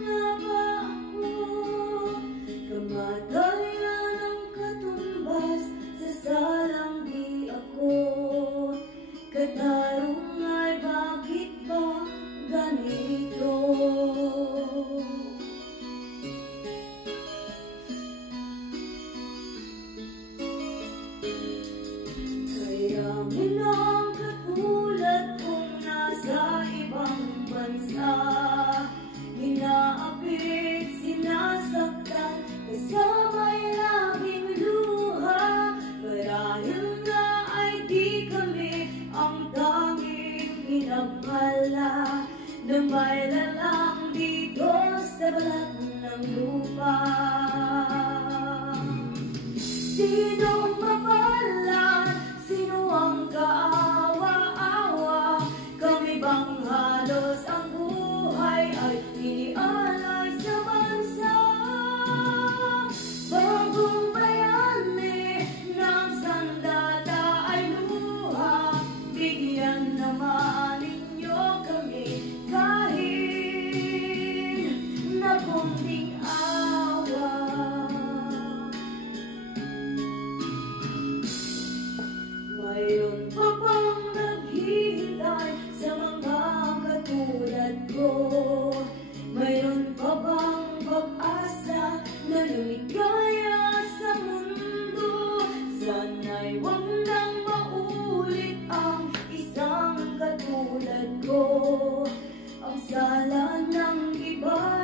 nga ba ako? Kamatayan ang katumbas sa salang di ako. Katarong ay bakit ba ganito? Kayamin ang katulad kong nasa ibang bansa, inaapit, sinasaktan, kasama'y laging luha. Marahil na ay di kami ang tanging pinagpala na may lalang dito sa balat ng lupa. Sinong mapalan? Sino ang kaawa-awa? Kami bang halos ang buhay ay inialay sa bansa? Bagong bayani ng sandata ay luha. Bigyan naman ninyo kami kahit na konting awa. Mayroon pa bang naghihintay sa mga katulad ko? Mayroon pa bang pag-asa na lumigaya sa mundo? Sana'y huwag nang maulit ang isang katulad ko. Ang sala ng iba